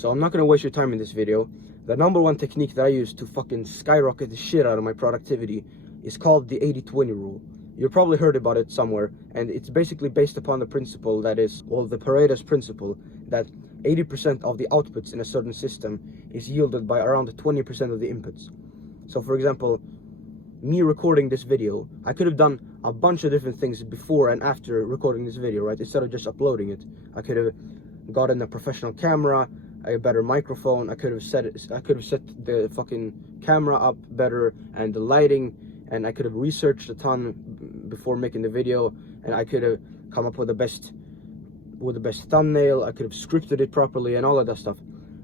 So I'm not gonna waste your time in this video. The number one technique that I use to fucking skyrocket the shit out of my productivity is called the 80-20 rule. You've probably heard about it somewhere, and it's basically based upon the principle that is, well, the Pareto's principle, that 80% of the outputs in a certain system is yielded by around 20% of the inputs. So for example, me recording this video, I could have done a bunch of different things before and after recording this video, right? Instead of just uploading it, I could have gotten a professional camera, a better microphone. I could have set the fucking camera up better and the lighting, and I could have researched a ton before making the video, and I could have come up with the best thumbnail. I could have scripted it properly and all of that stuff.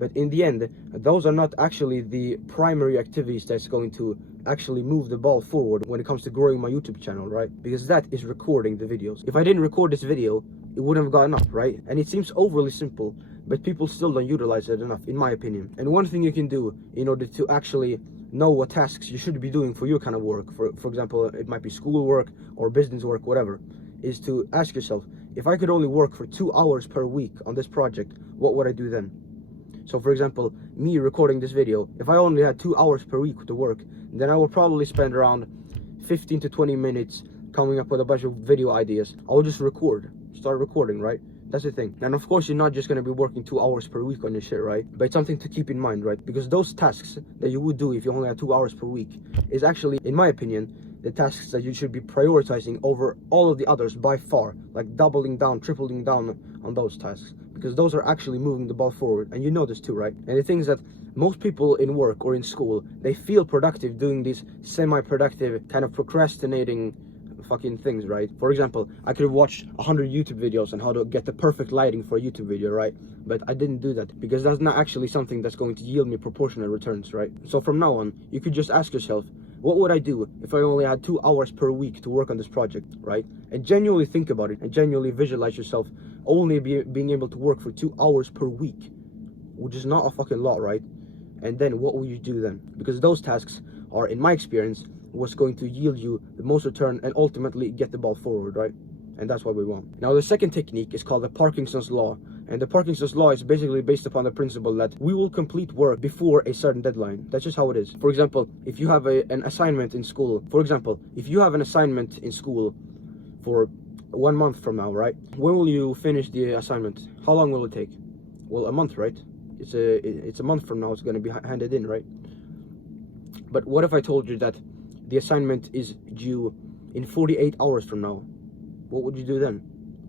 But in the end, those are not actually the primary activities that's going to actually move the ball forward when it comes to growing my YouTube channel, right? Because that is recording the videos. If I didn't record this video, it wouldn't have gotten up, right? And it seems overly simple, but people still don't utilize it enough, in my opinion. And one thing you can do in order to actually know what tasks you should be doing for your kind of work, for example, it might be school work or business work, whatever, is to ask yourself, if I could only work for 2 hours per week on this project, what would I do then? So for example, me recording this video, if I only had 2 hours per week to work, then I would probably spend around 15 to 20 minutes coming up with a bunch of video ideas. I would just start recording, right? That's the thing. And of course, you're not just going to be working 2 hours per week on your shit, right? But it's something to keep in mind, right? Because those tasks that you would do if you only had 2 hours per week is actually, in my opinion, the tasks that you should be prioritizing over all of the others by far, like doubling down, tripling down on those tasks, because those are actually moving the ball forward. And you know this too, right? And the thing is that most people in work or in school, they feel productive doing these semi-productive kind of procrastinating fucking things, right? For example, I could have watched 100 YouTube videos on how to get the perfect lighting for a YouTube video, right? But I didn't do that because that's not actually something that's going to yield me proportional returns, right? So from now on, you could just ask yourself, what would I do if I only had 2 hours per week to work on this project, right? And genuinely think about it and genuinely visualize yourself only being able to work for 2 hours per week, which is not a fucking lot, right? And then what will you do then? Because those tasks are, in my experience, what's going to yield you the most return and ultimately get the ball forward, right? And that's what we want. Now, the second technique is called the Parkinson's Law. And the Parkinson's Law is basically based upon the principle that we will complete work before a certain deadline. That's just how it is. For example, if you have an assignment in school, for for 1 month from now, right? When will you finish the assignment? How long will it take? Well, a month, right? It's a month from now it's going to be handed in, right? But what if I told you that the assignment is due in 48 hours from now? What would you do then?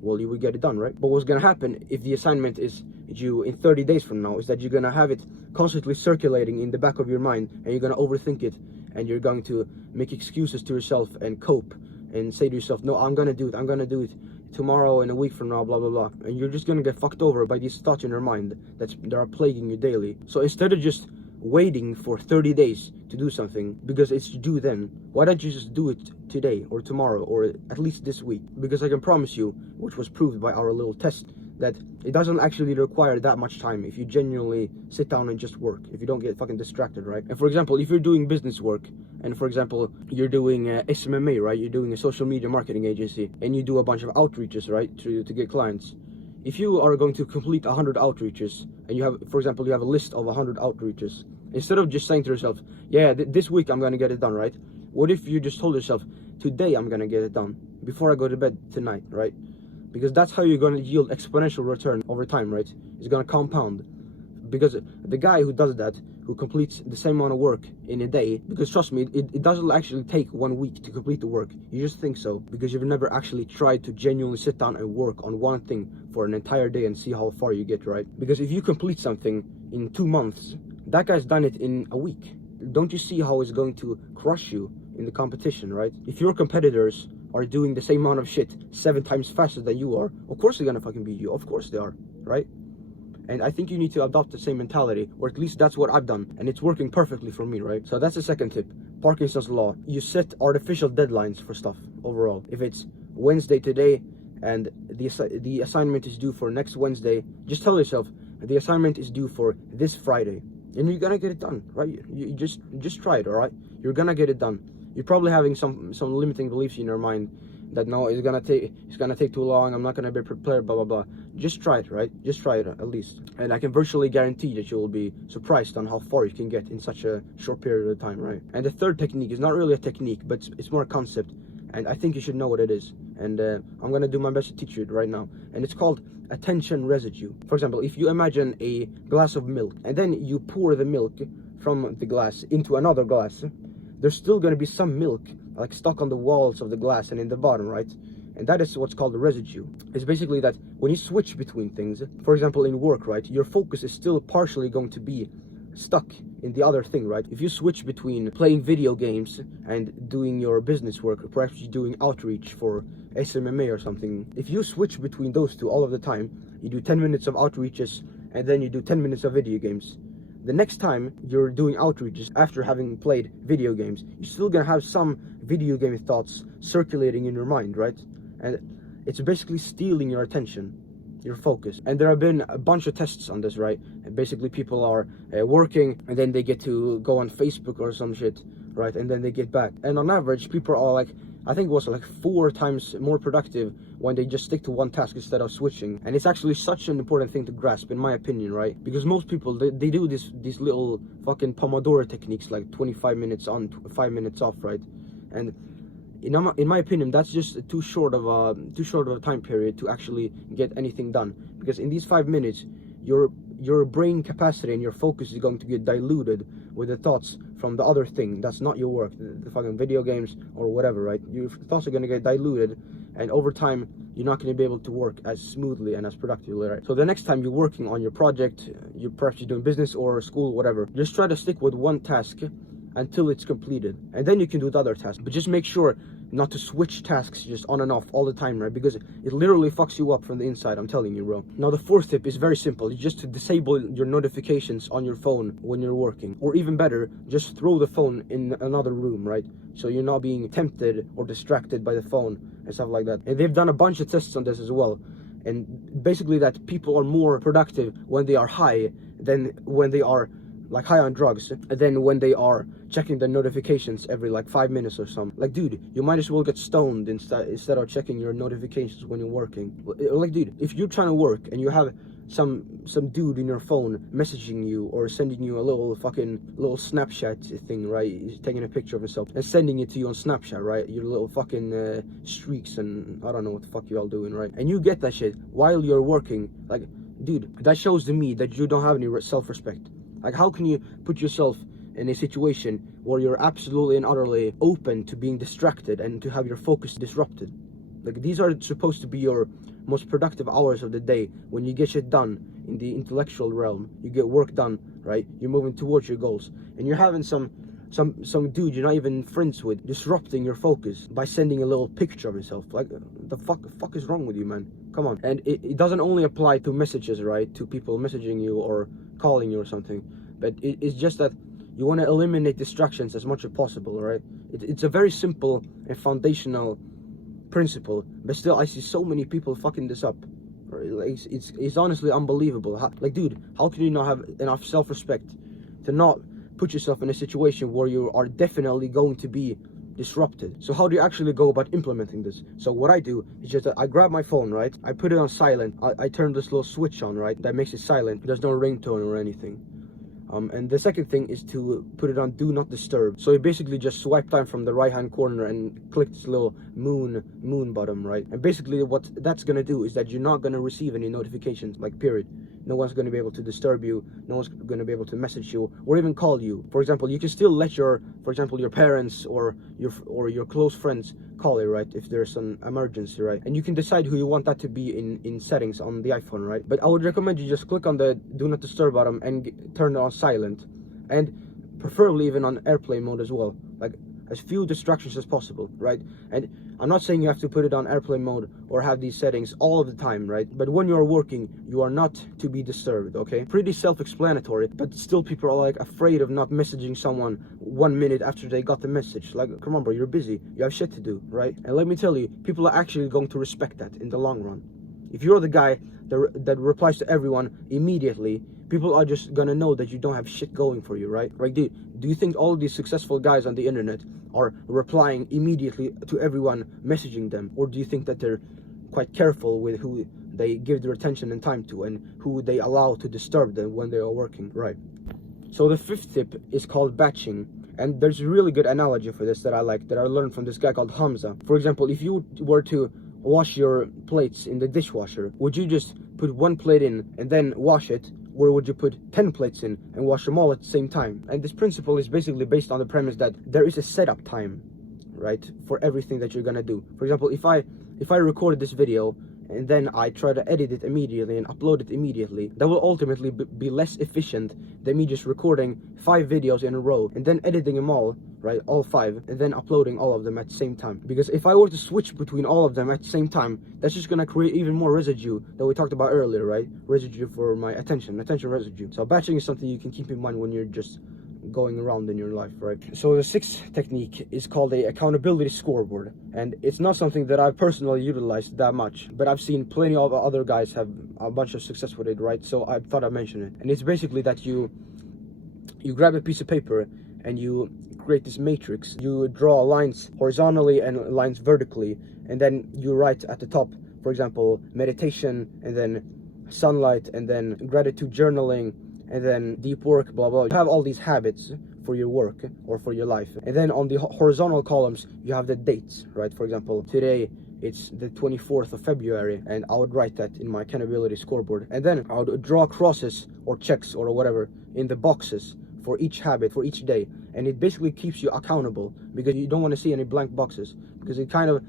Well, you would get it done, right? But what's gonna happen if the assignment is due in 30 days from now is that you're gonna have it constantly circulating in the back of your mind, and you're gonna overthink it, and you're going to make excuses to yourself and cope and say to yourself, no, I'm gonna do it tomorrow, in a week from now, blah blah blah. And you're just gonna get fucked over by these thoughts in your mind that are plaguing you daily. So instead of just waiting for 30 days to do something because it's due then, why don't you just do it today or tomorrow or at least this week? Because I can promise you, which was proved by our little test, that it doesn't actually require that much time if you genuinely sit down and just work, if you don't get fucking distracted, right? And for example, if you're doing business work, and for example, you're doing SMMA, right? You're doing a social media marketing agency, and you do a bunch of outreaches, right, to get clients. If you are going to complete 100 outreaches, and you have, for example, you have a list of 100 outreaches, instead of just saying to yourself, yeah, this week I'm going to get it done, right? What if you just told yourself, today I'm going to get it done, before I go to bed tonight, right? Because that's how you're going to yield exponential return over time, right? It's going to compound. Because the guy who does that, who completes the same amount of work in a day, because trust me, it doesn't actually take 1 week to complete the work. You just think so because you've never actually tried to genuinely sit down and work on one thing for an entire day and see how far you get, right? Because if you complete something in 2 months, that guy's done it in a week. Don't you see how it's going to crush you in the competition, right? If your competitors are doing the same amount of shit 7 times faster than you are, of course they're gonna fucking beat you. Of course they are, right? And I think you need to adopt the same mentality, or at least that's what I've done, and it's working perfectly for me, right? So that's the second tip. Parkinson's Law. You set artificial deadlines for stuff overall. If it's Wednesday today and the assignment is due for next Wednesday, just tell yourself the assignment is due for this Friday, and you're gonna get it done, right? You just try it, all right? You're gonna get it done. You're probably having some limiting beliefs in your mind that no, it's gonna take too long, I'm not gonna be prepared, blah blah blah. Just try it, right? Just try it at least, and I can virtually guarantee that you will be surprised on how far you can get in such a short period of time, right? And the third technique is not really a technique, but it's more a concept, and I think you should know what it is, and I'm gonna do my best to teach you it right now. And it's called attention residue. For example, if you imagine a glass of milk and then you pour the milk from the glass into another glass, there's still going to be some milk like stuck on the walls of the glass and in the bottom, right? And that is what's called the residue. It's basically that when you switch between things, for example in work, right, your focus is still partially going to be stuck in the other thing, right? If you switch between playing video games and doing your business work, or perhaps you're doing outreach for SMMA or something, if you switch between those two all of the time, you do 10 minutes of outreaches and then you do 10 minutes of video games, the next time you're doing outreaches after having played video games, you're still gonna have some video game thoughts circulating in your mind, right? And it's basically stealing your attention, your focus. And there have been a bunch of tests on this, right? And basically people are working and then they get to go on Facebook or some shit, right? And then they get back, and on average people are like, I think it was like 4 times more productive when they just stick to one task instead of switching. And it's actually such an important thing to grasp, in my opinion, right? Because most people, they do these little fucking Pomodoro techniques, like 25 minutes on, 5 minutes off, right? And in my opinion, that's just too short of a time period to actually get anything done. Because in these 5 minutes, your brain capacity and your focus is going to get diluted with the thoughts from the other thing that's not your work, the fucking video games or whatever, right? Your thoughts are going to get diluted, and over time you're not going to be able to work as smoothly and as productively, right? So the next time you're working on your project, perhaps you're doing business or school, whatever, just try to stick with one task until it's completed, and then you can do the other task. But just make sure not to switch tasks just on and off all the time, right? Because it literally fucks you up from the inside, I'm telling you, bro. Now the fourth tip is very simple. It's just to disable your notifications on your phone when you're working, or even better, just throw the phone in another room, right? So you're not being tempted or distracted by the phone and stuff like that. And they've done a bunch of tests on this as well, and basically that people are more productive when they are high than when they are like high on drugs, and then when they are checking the notifications every like 5 minutes or something. Like, dude, you might as well get stoned instead of checking your notifications when you're working. Like, dude, if you're trying to work and you have some dude in your phone messaging you or sending you a little Snapchat thing, right? He's taking a picture of himself and sending it to you on Snapchat, right? Your little fucking streaks and I don't know what the fuck you all doing, right? And you get that shit while you're working. Like, dude, that shows to me that you don't have any self-respect. Like, how can you put yourself in a situation where you're absolutely and utterly open to being distracted and to have your focus disrupted? Like, these are supposed to be your most productive hours of the day, when you get shit done in the intellectual realm, you get work done, right? You're moving towards your goals, and you're having some dude you're not even friends with disrupting your focus by sending a little picture of himself. Like, the fuck is wrong with you, man? Come on. And it doesn't only apply to messages, right? To people messaging you or calling you or something, but it's just that you want to eliminate distractions as much as possible, right? It's a very simple and foundational principle, but still I see so many people fucking this up. Like, it's honestly unbelievable. Like, dude, how can you not have enough self-respect to not put yourself in a situation where you are definitely going to be disrupted? So how do you actually go about implementing this? So what I do is just that I grab my phone, right? I put it on silent. I turn this little switch on, right? That makes it silent. There's no ringtone or anything. And the second thing is to put it on do not disturb. So you basically just swipe down from the right hand corner and click this little moon button, right? And basically what that's gonna do is that you're not gonna receive any notifications, like, period. No one's gonna be able to disturb you. No one's gonna be able to message you or even call you. For example, you can still let your parents or your close friends call you, right? If there's an emergency, right? And you can decide who you want that to be in settings on the iPhone, right? But I would recommend you just click on the do not disturb button and turn it on silent, and preferably even on airplane mode as well. Like, as few distractions as possible, right? And I'm not saying you have to put it on airplane mode or have these settings all of the time, right? But when you're working, you are not to be disturbed, okay? Pretty self-explanatory, but still people are like afraid of not messaging someone 1 minute after they got the message. Like, come on, bro, you're busy. You have shit to do, right? And let me tell you, people are actually going to respect that in the long run. If you're the guy that replies to everyone immediately, people are just gonna know that you don't have shit going for you, right? Like, do you think all these successful guys on the internet are replying immediately to everyone messaging them? Or do you think that they're quite careful with who they give their attention and time to, and who they allow to disturb them when they are working, right? So the fifth tip is called batching. And there's a really good analogy for this that I like, that I learned from this guy called Hamza. For example, if you were to wash your plates in the dishwasher, would you just put one plate in and then wash it? Or would you put 10 plates in and wash them all at the same time? And this principle is basically based on the premise that there is a setup time, right, for everything that you're gonna do. For example, if I recorded this video and then I try to edit it immediately and upload it immediately, that will ultimately be less efficient than me just recording 5 videos in a row and then editing them all, right, all 5, and then uploading all of them at the same time. Because if I were to switch between all of them at the same time, that's just gonna create even more residue that we talked about earlier, right? Residue for my attention residue. So batching is something you can keep in mind when you're just going around in your life, right? So the sixth technique is called a accountability scoreboard, and it's not something that I've personally utilized that much, but I've seen plenty of other guys have a bunch of success with it, right? So I thought I'd mention it. And it's basically that you grab a piece of paper and you create this matrix. You draw lines horizontally and lines vertically, and then you write at the top, for example, meditation, and then sunlight, and then gratitude journaling, and then deep work, blah blah. You have all these habits for your work or for your life, and then on the horizontal columns you have the dates, right? For example, today it's the 24th of February, and I would write that in my accountability scoreboard, and then I would draw crosses or checks or whatever in the boxes for each habit for each day. And it basically keeps you accountable, because you don't want to see any blank boxes, because it kind of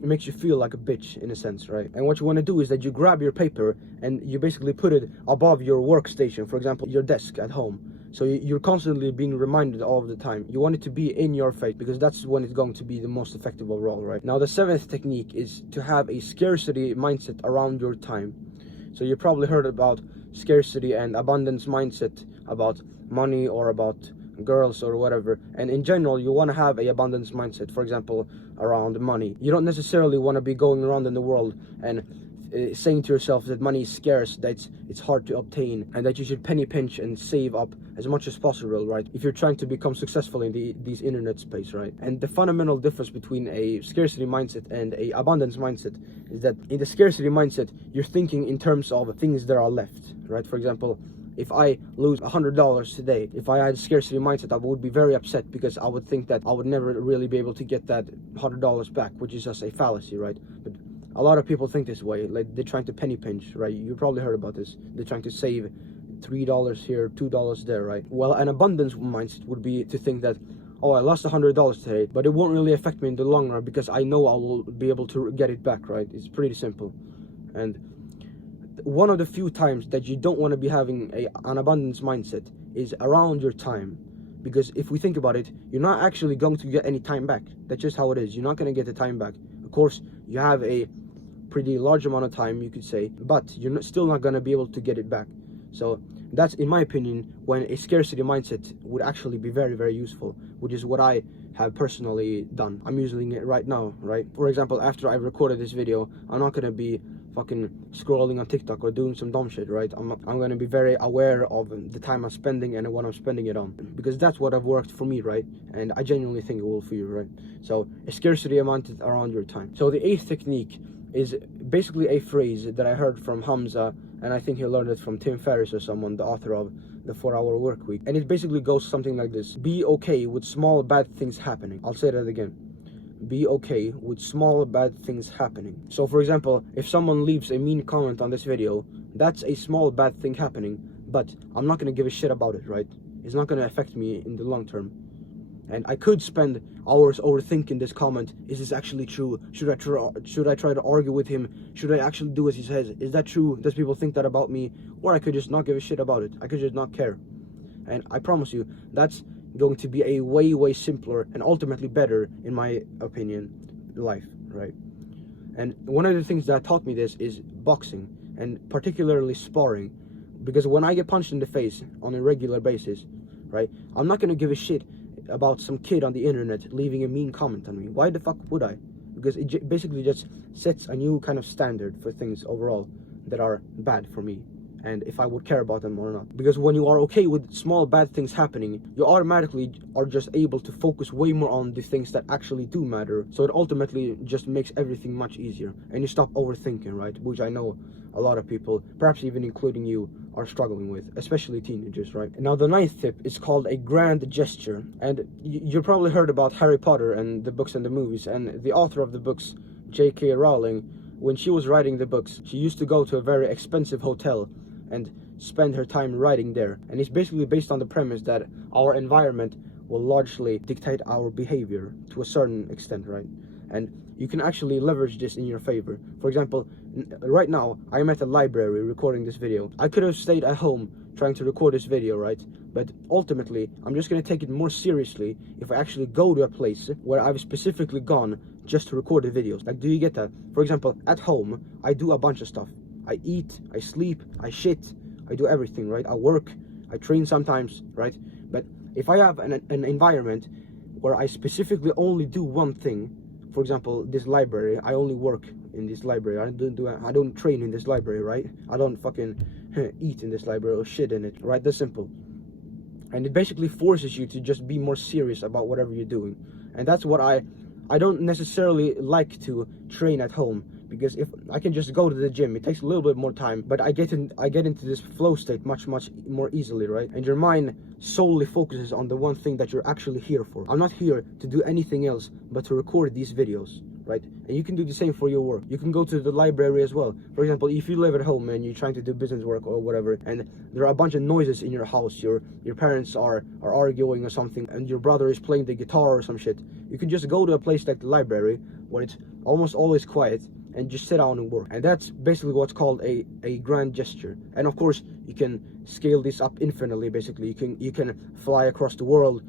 makes you feel like a bitch in a sense, right? And what you want to do is that you grab your paper and you basically put it above your workstation, for example, your desk at home. So you're constantly being reminded all of the time. You want it to be in your face, because that's when it's going to be the most effective overall, right? Now, the seventh technique is to have a scarcity mindset around your time. So you probably heard about scarcity and abundance mindset, about money or about girls or whatever. And in general, you want to have a abundance mindset, for example, around money. You don't necessarily want to be going around in the world and saying to yourself that money is scarce, that it's hard to obtain, and that you should penny pinch and save up as much as possible, right? If you're trying to become successful in these internet space, right? And the fundamental difference between a scarcity mindset and a abundance mindset is that in the scarcity mindset, you're thinking in terms of things that are left, right? For example, if I lose $100 today, if I had a scarcity mindset, I would be very upset, because I would think that I would never really be able to get that $100 back, which is just a fallacy, right? But a lot of people think this way, like they're trying to penny pinch, right? You probably heard about this. They're trying to save $3 here, $2 there, right? Well, an abundance mindset would be to think that, oh, I lost $100 today, but it won't really affect me in the long run, because I know I will be able to get it back, right? It's pretty simple. And one of the few times that you don't want to be having an abundance mindset is around your time. Because if we think about it, you're not actually going to get any time back. That's just how it is. You're not going to get the time back. Of course, you have a pretty large amount of time, you could say, but you're still not going to be able to get it back. So that's, in my opinion, when a scarcity mindset would actually be very, very useful, which is what I have personally done. I'm using it right now, right? For example, after I've recorded this video, I'm not going to be fucking scrolling on TikTok or doing some dumb shit, right? I'm going to be very aware of the time I'm spending and what I'm spending it on, because that's what have worked for me, right? And I genuinely think it will for you, right? So a scarcity amount around your time. So the eighth technique is basically a phrase that I heard from Hamza, and I think he learned it from Tim Ferriss or someone, the author of the 4-Hour Work Week. And it basically goes something like this: be okay with small bad things happening. I'll say that again. Be okay with small bad things happening. So for example, if someone leaves a mean comment on this video, that's a small bad thing happening, but I'm not gonna give a shit about it, right? It's not gonna affect me in the long term. And I could spend hours overthinking this comment. Is this actually true? Should I try to argue with him? Should I actually do as he says? Is that true? Does people think that about me? Or I could just not give a shit about it. I could just not care. And I promise you, that's going to be a way simpler and ultimately better, in my opinion, life, right? And one of the things that taught me this is boxing, and particularly sparring, because when I get punched in the face on a regular basis, right, I'm not gonna give a shit about some kid on the internet leaving a mean comment on me. Why the fuck would I? Because it basically just sets a new kind of standard for things overall that are bad for me, and if I would care about them or not. Because when you are okay with small bad things happening, you automatically are just able to focus way more on the things that actually do matter. So it ultimately just makes everything much easier, and you stop overthinking, right? Which I know a lot of people, perhaps even including you, are struggling with, especially teenagers, right? Now the ninth tip is called a grand gesture, and you probably heard about Harry Potter and the books and the movies, and the author of the books, J.K. Rowling, when she was writing the books, she used to go to a very expensive hotel and spend her time writing there. And it's basically based on the premise that our environment will largely dictate our behavior to a certain extent, right? And you can actually leverage this in your favor. For example, right now I am at a library recording this video. I could have stayed at home trying to record this video, right? But ultimately I'm just gonna take it more seriously if I actually go to a place where I've specifically gone just to record the videos. Like, do you get that? For example, at home I do a bunch of stuff. I eat, I sleep, I shit, I do everything, right? I work, I train sometimes, right? But if I have an environment where I specifically only do one thing, for example, this library, I only work in this library. I don't train in this library, right? I don't fucking eat in this library or shit in it, right? That's simple. And it basically forces you to just be more serious about whatever you're doing. And that's what I don't necessarily like to train at home, because if I can just go to the gym, it takes a little bit more time, but I get into this flow state much more easily, right? And your mind solely focuses on the one thing that you're actually here for. I'm not here to do anything else but to record these videos, right? And you can do the same for your work. You can go to the library as well. For example, if you live at home and you're trying to do business work or whatever, and there are a bunch of noises in your house, your parents are arguing or something, and your brother is playing the guitar or some shit, you can just go to a place like the library where it's almost always quiet and just sit down and work. And that's basically what's called a grand gesture. And of course you can scale this up infinitely. Basically you can fly across the world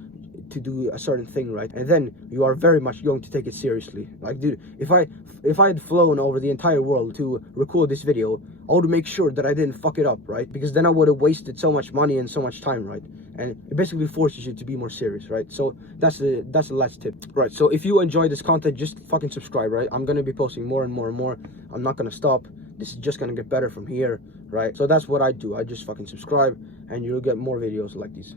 to do a certain thing, right? And then you are very much going to take it seriously. Like, dude, if I had flown over the entire world to record this video, I would make sure that I didn't fuck it up, right? Because then I would have wasted so much money and so much time, right? And it basically forces you to be more serious, right? So that's the last tip, right? So if you enjoy this content, just fucking subscribe, right? I'm gonna be posting more and more and more. I'm not gonna stop. This is just gonna get better from here, right? So that's what I do. I just fucking subscribe and you'll get more videos like these.